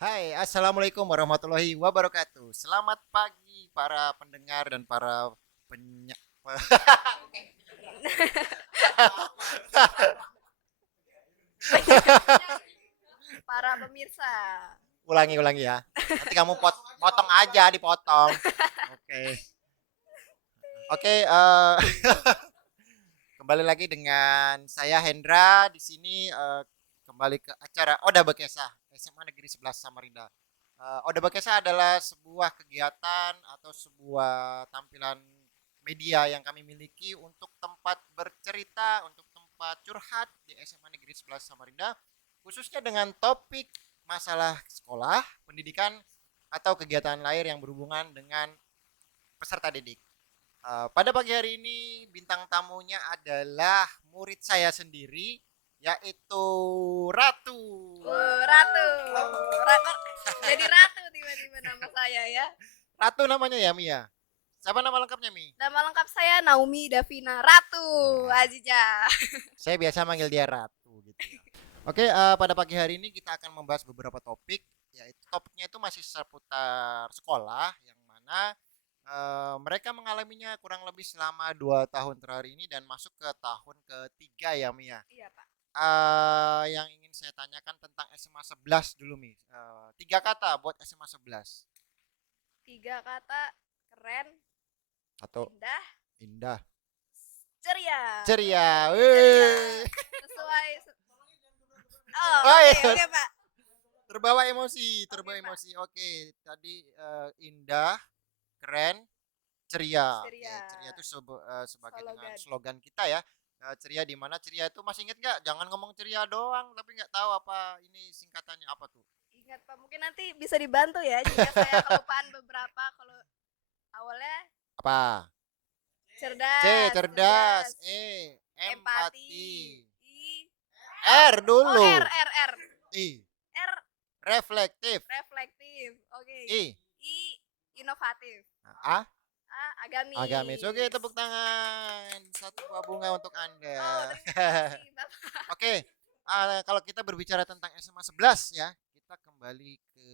Hai, assalamualaikum warahmatullahi wabarakatuh. Selamat pagi para pendengar dan para penya... Para pemirsa. ulangi ya. Nanti kamu potong aja, dipotong. Oke, oke. Kembali lagi dengan saya Hendra di sini kembali ke acara Oda Bekesa SMA Negeri 11 Samarinda. Oda Bekesa adalah sebuah kegiatan atau sebuah tampilan media yang kami miliki untuk tempat bercerita, untuk tempat curhat di SMA Negeri 11 Samarinda, khususnya dengan topik masalah sekolah, pendidikan, atau kegiatan lain yang berhubungan dengan peserta didik. Pada pagi hari ini bintang tamunya adalah murid saya sendiri, yaitu Ratu. Ratu. Ratu. Jadi Ratu tiba-tiba nama saya ya. Ratu namanya ya Mia. Siapa nama lengkapnya Mi? Nama lengkap saya Naomi Davina Ratu Ya, Aziza. saya biasa manggil dia Ratu gitu ya. Oke, pada pagi hari ini kita akan membahas beberapa topik, yaitu topiknya itu masih seputar sekolah, yang mana mereka mengalaminya kurang lebih selama 2 tahun terakhir ini dan masuk ke tahun ketiga ya Mia. Iya Pak. Yang ingin saya tanyakan tentang SMA 11 dulu Mi. Tiga kata buat SMA 11. 3 kata: keren, Atau indah, indah, ceria. ceria. Ceria. Wih. Sesuai. Oh, Oh oke, iya, oke Pak. terbawa emosi, Oke terbawa Pak. emosi. Oke, tadi indah, keren, ceria. Oke, Ceria. ceria itu sebagai dengan Slogan. slogan kita ya. Ceria di mana ceria itu masih inget nggak? Jangan ngomong ceria doang, tapi nggak tahu apa ini singkatannya apa tuh. Ingat Pak, mungkin nanti bisa dibantu ya jika saya kelupaan beberapa. Kalau awalnya Apa? C, cerdas, cerdas. cerdas, empati, Empati. I, R oh dulu. R, I, R reflektif. reflektif, oke, I, I inovatif, A, A agamis. Oke, agamis. tepuk tangan. Satu buah bunga untuk Oh, Anda. terima kasih Bapak. Oke, kalau kita berbicara tentang SMA 11 ya, kita kembali ke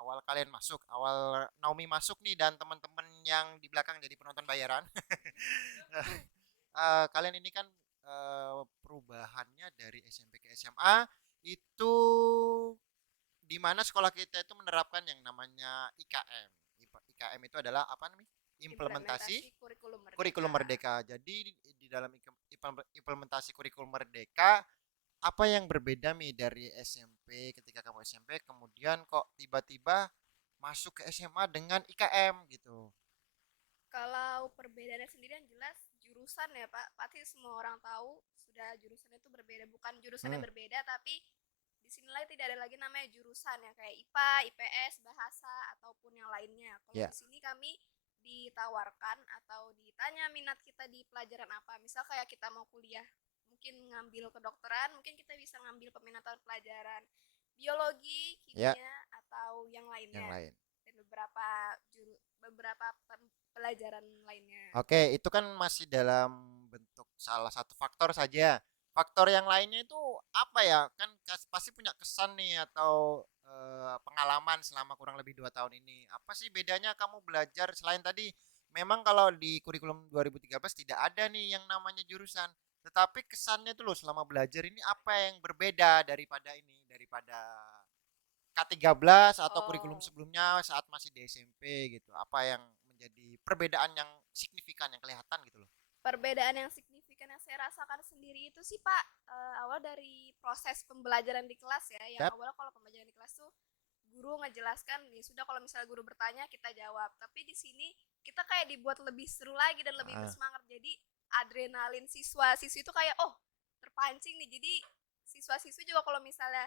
awal kalian masuk, awal Naomi masuk nih dan teman-teman yang di belakang jadi penonton bayaran. Kalian ini kan perubahannya dari SMP ke SMA itu di mana sekolah kita itu menerapkan yang namanya IKM. IKM itu adalah apa namanya? Implementasi Implementasi kurikulum kurikulum merdeka. merdeka. Jadi di dalam implementasi kurikulum merdeka, apa yang berbeda Mi dari SMP ketika kamu SMP kemudian kok tiba-tiba masuk ke SMA dengan IKM gitu? Kalau perbedaannya sendiri yang jelas jurusan ya Pak, pasti semua orang tahu sudah jurusan itu berbeda, bukan jurusan Hmm, yang berbeda tapi disinilah tidak ada lagi namanya jurusan yang kayak IPA, IPS, bahasa ataupun yang lainnya. Kalau ya, di sini kami ditawarkan atau ditanya minat kita di pelajaran apa. Misal kayak kita mau kuliah, mungkin ngambil kedokteran, mungkin kita bisa ngambil peminatan pelajaran biologi, ya, kimia atau yang yang lainnya lain. dan beberapa pelajaran lainnya. Oke, itu kan masih dalam bentuk salah satu faktor saja. Faktor yang lainnya itu apa ya? Kan pasti punya kesan nih atau pengalaman selama kurang lebih 2 tahun ini. Apa sih bedanya kamu belajar selain tadi? Memang kalau di kurikulum 2013 tidak ada nih yang namanya jurusan. Tetapi kesannya tuh loh selama belajar ini apa yang berbeda daripada ini, daripada K13 atau kurikulum Oh, sebelumnya saat masih di SMP gitu. Apa yang menjadi perbedaan yang signifikan yang kelihatan gitu loh. perbedaan yang signifikan yang saya rasakan sendiri itu sih Pak, awal dari proses pembelajaran di kelas ya. Yang Yap. awal kalau pembelajaran di kelas tuh guru ngejelaskan, ya sudah kalau misalnya guru bertanya kita jawab. Tapi di sini kita kayak dibuat lebih seru lagi dan lebih Ah, bersemangat. Jadi adrenalin siswa-siswi itu kayak oh terpancing nih. Jadi siswa-siswi juga kalau misalnya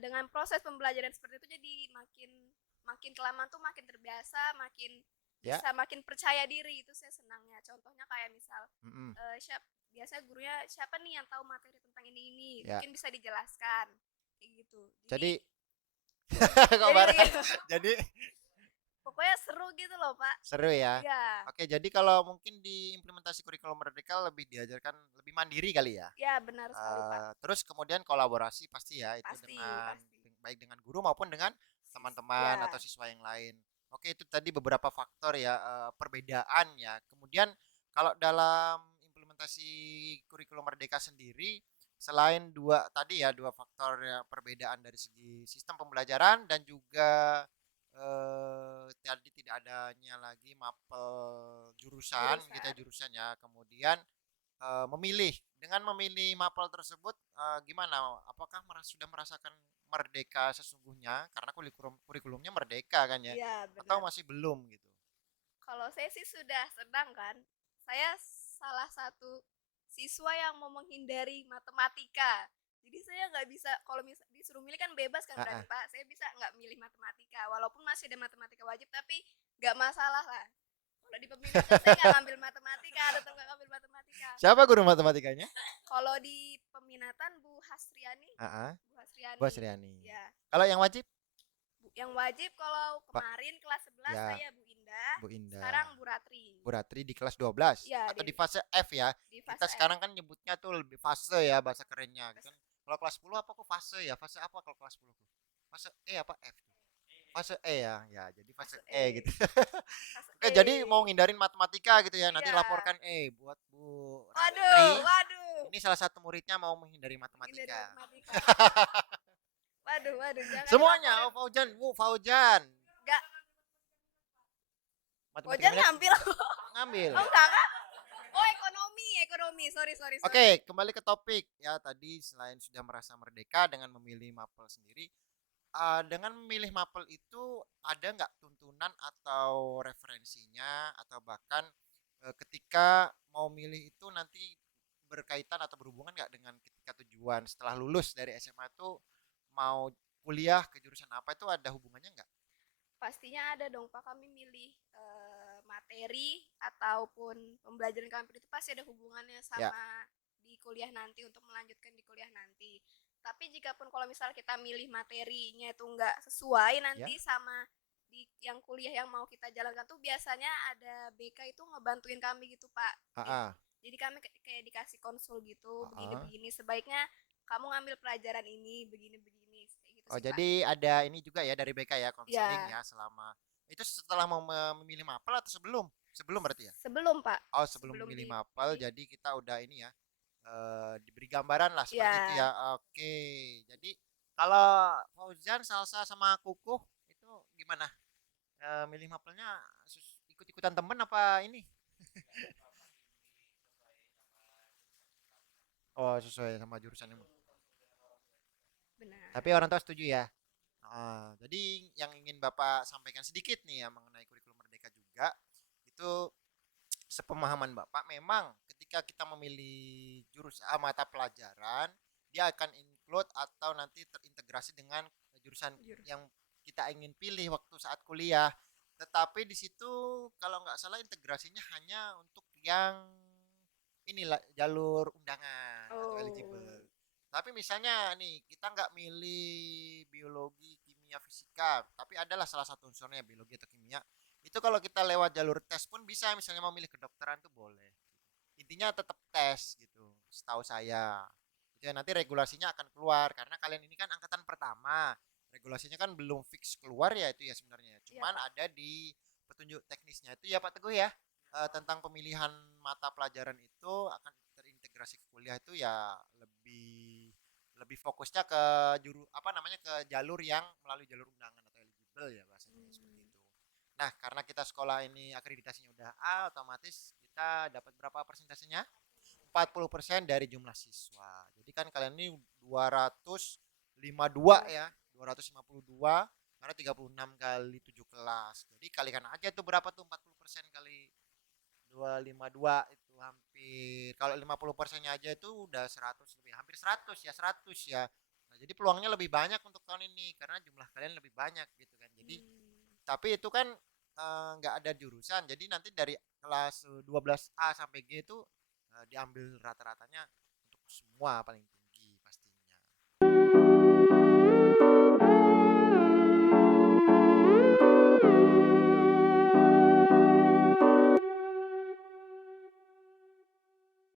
dengan proses pembelajaran seperti itu jadi makin makin kelamaan tuh makin terbiasa, makin ya. bisa makin percaya diri. Itu saya senangnya. Contohnya kayak misal Mm-mm. biasa gurunya siapa nih yang tahu materi tentang ini Ya. mungkin bisa dijelaskan kayak gitu. Jadi Jadi kok jadi marah? gitu. Jadi Pokoknya seru gitu loh Pak. seru ya. Iya, Oke, jadi kalau mungkin di implementasi kurikulum merdeka lebih diajarkan lebih mandiri kali ya. ya benar sekali Pak. Terus kemudian kolaborasi pasti ya itu Pasti dengan pasti baik dengan guru maupun dengan teman-teman Ya, atau siswa yang lain. Oke, itu tadi beberapa faktor ya, perbedaan ya. Kemudian kalau dalam implementasi kurikulum Merdeka sendiri, selain dua tadi ya, dua faktor ya, perbedaan dari segi sistem pembelajaran dan juga tadi tidak adanya lagi mapel jurusan gitu ya, jurusan. jurusannya. Kemudian memilih dengan memilih mapel tersebut, gimana? Apakah sudah merasakan merdeka sesungguhnya karena kurikulumnya merdeka kan ya? Iya, Atau benar. masih belum gitu? Kalau saya sih sudah senang kan. Saya salah satu siswa yang mau menghindari matematika. Jadi saya nggak bisa, kalau disuruh milih kan bebas kan Ah, berarti ah. Pak. Saya bisa nggak milih matematika. Walaupun masih ada matematika wajib, tapi nggak masalah lah. Kalau di peminatan saya nggak ngambil matematika, tetap nggak ngambil matematika. Siapa guru matematikanya? Kalau di peminatan Bu Hasriani, Ah, ah. Bu Bu Hasriani, Asriani. ya. Kalau yang wajib? Yang wajib kalau Pak, kemarin kelas 11 ya, saya Bu Indah, Bu Indah. sekarang Bu Ratri. Bu Ratri di kelas 12 Ya, atau di fase F ya. di Kita fase F. sekarang kan nyebutnya tuh lebih fase ya bahasa kerennya kan. Kalau kelas 10 apa kok fase ya? Fase apa kalau kelas 10 tuh? Fase E apa F tuh? Fase E ya. Ya, jadi fase Fase E E. gitu. Fase Oke, E. jadi mau ngindarin matematika gitu ya. Nanti Iya. laporkan buat Bu Waduh, Ratri. waduh. Ini salah satu muridnya mau menghindari Ini dari matematika. matematika. Waduh, waduh, jangan Semuanya, dilaporin. oh Faujan, Bu Faujan. Enggak, Matematika Ojan minat ngambil. ngambil. Oh, enggak kan? Oh, ekonomi, ekonomi. Sorry, sorry, sorry. Oke, kembali ke topik ya. Tadi selain sudah merasa merdeka dengan memilih mapel sendiri, dengan memilih mapel itu ada nggak tuntunan atau referensinya atau bahkan ketika mau milih itu nanti berkaitan atau berhubungan nggak dengan ketika tujuan setelah lulus dari SMA itu mau kuliah ke jurusan apa itu ada hubungannya nggak? Pastinya ada dong Pak, kami milih materi ataupun pembelajaran kami itu pasti ada hubungannya Ya, sama di kuliah nanti, untuk melanjutkan di kuliah nanti. Tapi jika pun kalau misal kita milih materinya itu nggak sesuai ya. nanti sama di yang kuliah yang mau kita jalankan tuh, biasanya ada BK itu ngebantuin kami gitu Pak. Ah, Jadi, ah, jadi kami kayak dikasih konsul gitu, ah. begini-begini, sebaiknya kamu ngambil pelajaran ini, begini-begini, kayak gitu Oh, sih Pak. jadi ada ini juga ya dari BK ya, konseling Ya, ya selama itu setelah mau memilih mapel atau sebelum? Sebelum berarti ya? sebelum Pak, Oh, sebelum sebelum memilih mapel, dipilih. jadi kita udah ini ya, diberi gambaran lah seperti itu Ya, ya. Oke, jadi kalau Fauzan, Salsa sama Kukuh itu gimana? Milih mapelnya ikut-ikutan temen apa ini? Oh, sesuai sama jurusannya. benar. Tapi orang tua setuju ya. Jadi yang ingin Bapak sampaikan sedikit nih ya mengenai kurikulum Merdeka juga itu sepemahaman Bapak memang ketika kita memilih mata pelajaran dia akan include atau nanti terintegrasi dengan jurusan Jurus. yang kita ingin pilih waktu saat kuliah. Tetapi di situ kalau nggak salah integrasinya hanya untuk yang inilah jalur undangan atau Oh, eligible. Tapi misalnya nih kita nggak milih biologi, kimia, fisika, tapi adalah salah satu unsurnya biologi atau kimia. Itu kalau kita lewat jalur tes pun bisa, misalnya mau milih kedokteran tuh boleh. Intinya tetap tes gitu, setahu saya. Itu ya, nanti regulasinya akan keluar karena kalian ini kan angkatan pertama. Regulasinya kan belum fix keluar ya itu ya sebenarnya. iya Cuman Pak. ada di petunjuk teknisnya itu ya Pak Teguh ya. Tentang pemilihan mata pelajaran itu akan terintegrasi ke kuliah itu ya lebih lebih fokusnya ke apa namanya ke jalur yang melalui jalur undangan atau eligible ya bahasanya seperti Hmm. itu. Nah, karena kita sekolah ini akreditasinya udah A, otomatis kita dapat berapa persentasenya? 40% dari jumlah siswa. Jadi kan kalian ini 252 Dua. ya, 252 karena 36 kali 7 kelas. Jadi kalikan aja tuh berapa tuh 40% kali 252 itu hampir kalau 50%-nya aja itu udah 100 lebih, hampir 100 ya, 100 ya. Nah, jadi peluangnya lebih banyak untuk tahun ini karena jumlah kalian lebih banyak gitu kan. Jadi Hmm. tapi itu kan nggak ada jurusan. Jadi nanti dari kelas 12A sampai G itu diambil rata-ratanya untuk semua paling